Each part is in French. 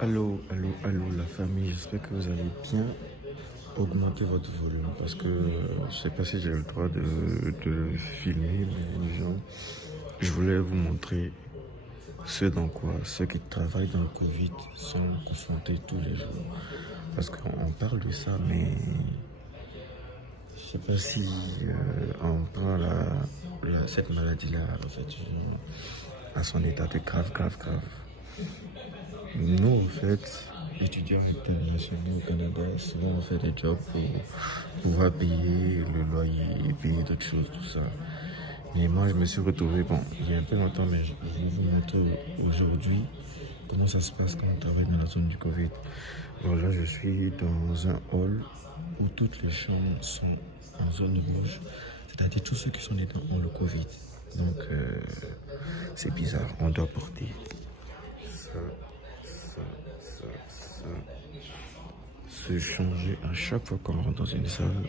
Allô, allô, allô la famille, j'espère que vous allez bien. Augmentez votre volume parce que je sais pas si j'ai le droit de filmer, mais genre, je voulais vous montrer ce dans quoi ceux qui travaillent dans le Covid sont confrontés tous les jours. Parce qu'on parle de ça, mais je sais pas si on prend cette maladie-là, en fait, à son état de grave. Nous, en fait, étudiants internationaux au Canada, souvent on fait des jobs pour pouvoir payer le loyer, payer d'autres choses, tout ça. Mais moi, je me suis retrouvé, bon, il y a un peu longtemps, mais je vais vous montrer aujourd'hui comment ça se passe quand on travaille dans la zone du Covid. Bon, là, je suis dans un hall où toutes les chambres sont en zone rouge, c'est-à-dire tous ceux qui sont dedans ont le Covid. Donc, c'est bizarre, on doit porter ça. Se changer à chaque fois qu'on rentre dans une salle.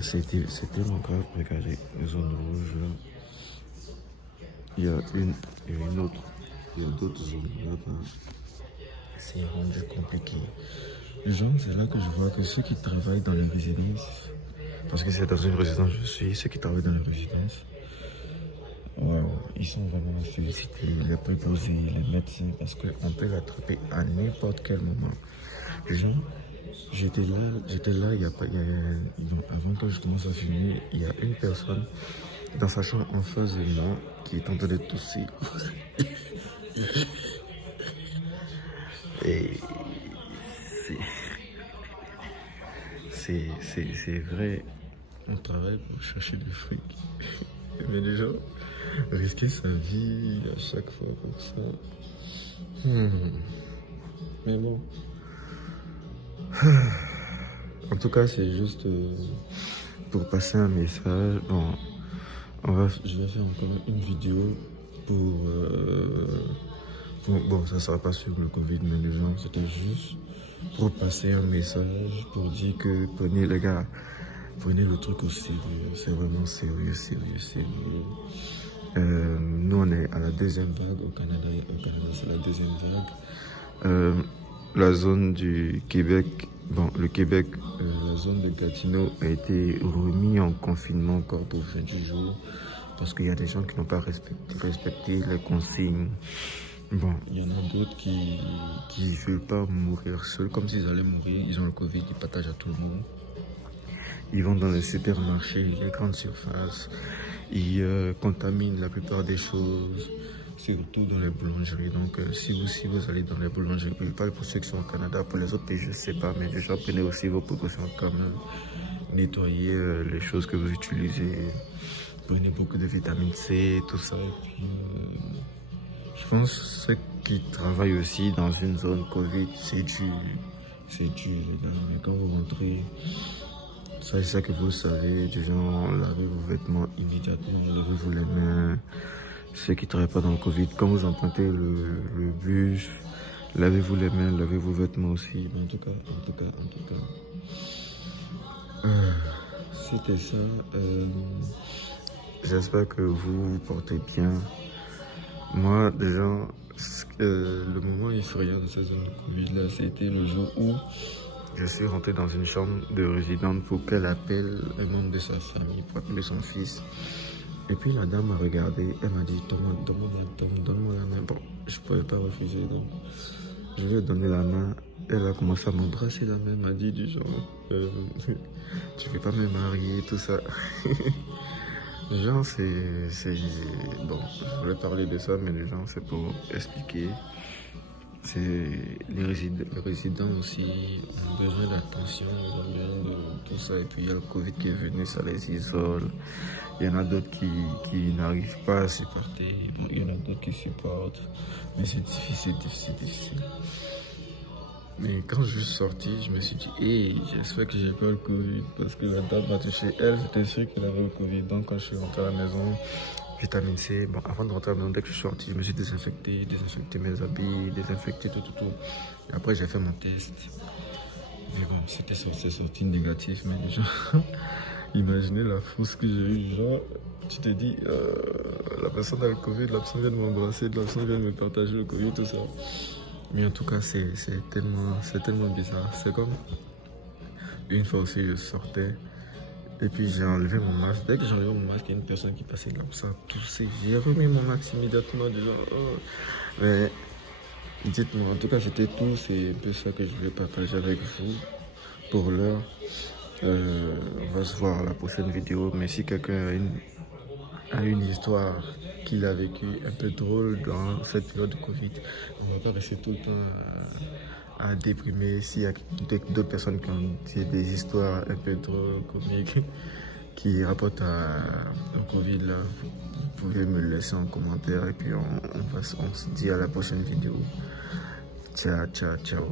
C'était tellement grave. Regardez, les zones rouges là. Il y a une autre. Il y a d'autres zones là-bas. C'est rendu compliqué. Les gens, c'est là que je vois que ceux qui travaillent dans les résidences, parce que c'est dans une résidence je suis, ceux qui travaillent dans les résidences, waouh, ils sont vraiment félicités, les préposés, les médecins, parce qu'on peut l'attraper à n'importe quel moment. Les gens, j'étais là, avant que je commence à filmer, il y a une personne dans sa chambre en face de moi qui est en train de tousser. Et c'est vrai, on travaille pour chercher du fric. Mais les gens, risquer sa vie à chaque fois comme ça. Mais bon. En tout cas, c'est juste pour passer un message. Bon, je vais faire encore une vidéo bon, ça sera pas sur le Covid, mais les gens, c'était juste pour passer un message, pour dire que prenez les gars, prenez le truc au sérieux, c'est vraiment sérieux. Nous, on est à la deuxième vague au Canada c'est la deuxième vague. La zone du Québec, bon, le Québec, la zone de Gatineau a été remis en confinement encore pour 28 jours parce qu'il y a des gens qui n'ont pas respecté les consignes. Bon, il y en a d'autres qui ne veulent pas mourir seuls, comme s'ils allaient mourir. Ils ont le Covid, ils partagent à tout le monde. Ils vont dans les supermarchés, les grandes surfaces, ils contaminent la plupart des choses, surtout dans les boulangeries. Donc, si vous allez dans les boulangeries, je parle pour ceux qui sont au Canada, pour les autres pays, je ne sais pas, mais déjà prenez aussi vos précautions quand même. Nettoyez les choses que vous utilisez, prenez beaucoup de vitamine C, tout ça. Et puis, je pense que ceux qui travaillent aussi dans une zone Covid, c'est dur, les gars. Mais quand vous rentrez, c'est ça que vous savez, du genre, lavez vos vêtements immédiatement, lavez-vous les mains. Ceux qui ne travaillent pas dans le Covid, quand vous empruntez le bus, lavez-vous les mains, lavez vos vêtements aussi. Mais en tout cas, c'était ça. J'espère que vous vous portez bien. Moi, déjà, le moment effrayant de cette zone de Covid-là, c'était le jour où je suis rentré dans une chambre de résidente pour qu'elle appelle un membre de sa famille, pour appeler son fils. Et puis la dame m'a regardé, elle m'a dit, donne-moi la main. Bon, je ne pouvais pas refuser, donc je lui ai donné la main. Elle a commencé à m'embrasser la main, elle m'a dit du genre, tu ne veux pas me marier, tout ça. Genre, bon, je voulais parler de ça, mais les gens, c'est pour expliquer. Les résidents aussi ont besoin d'attention, ils ont besoin de tout ça. Et puis il y a le Covid qui est venu, ça les isole. Il y en a d'autres qui n'arrivent pas à supporter. Bon, il y en a d'autres qui supportent. Mais c'est difficile. Mais quand je suis sorti, je me suis dit, hey, j'espère que j'ai pas le Covid. Parce que la dame m'a touché. Elle, j'étais sûr qu'elle avait le Covid. Donc quand je suis rentré à la maison, vitamine C. Bon, avant de rentrer à la maison, dès que je suis sorti, je me suis désinfecté mes habits, désinfecté tout. Et après, j'ai fait mon test. Mais bon, c'est sorti négatif. Mais déjà, imaginez la frousse que j'ai eue. Genre, tu te dis, la personne a le Covid, la personne vient de m'embrasser, la personne vient de me partager le Covid, tout ça. Mais en tout cas, c'est tellement bizarre. C'est comme une fois aussi, je sortais et puis j'ai enlevé mon masque. Dès que j'ai enlevé mon masque, il y a une personne qui passait comme ça, toussait. J'ai remis mon masque immédiatement, disant oh. Mais dites-moi, en tout cas, c'était tout. C'est un peu ça que je voulais partager avec vous pour l'heure. On va se voir à la prochaine vidéo. Mais si quelqu'un a une histoire qu'il a vécue un peu drôle dans cette période de Covid, on va pas rester tout le temps à déprimer. S'il y a d'autres personnes qui ont des histoires un peu drôles, comiques, qui rapportent au Covid, là, vous pouvez me le laisser en commentaire et puis on se dit à la prochaine vidéo. Ciao, ciao, ciao.